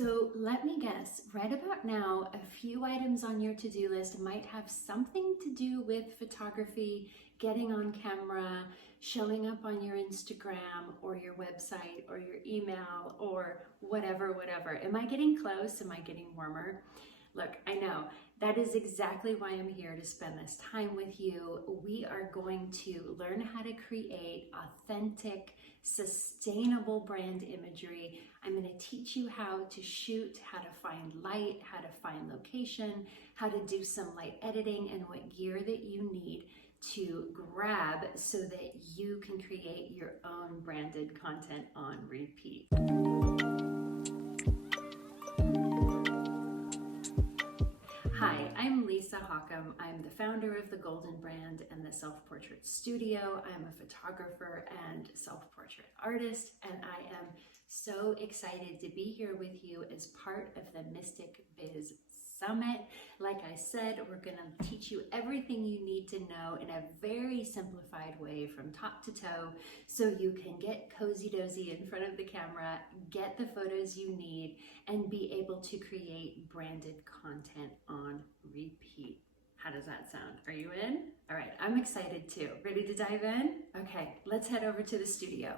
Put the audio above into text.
So let me guess, right about now, a few items on your to-do list might have something to do with photography, getting on camera, showing up on your Instagram or your website or your email or whatever. Am I getting close? Am I getting warmer? Look, I know that is exactly why I'm here to spend this time with you. We are going to learn how to create authentic, sustainable brand imagery. I'm going to teach you how to shoot, how to find light, how to find location, how to do some light editing, and what gear that you need to grab so that you can create your own branded content on repeat. Hi, I'm Lisa Hawcom. I'm the founder of The Golden Brand and the Self-Portrait Studio. I'm a photographer and self-portrait artist, and I am so excited to be here with you as part of the Mystic Biz Summit. Like I said, we're going to teach you everything you need to know in a very simplified way from top to toe so you can get cozy dozy in front of the camera, get the photos you need, and be able to create branded content on repeat. How does that sound? Are you in? All right, I'm excited too. Ready to dive in? Okay, let's head over to the studio.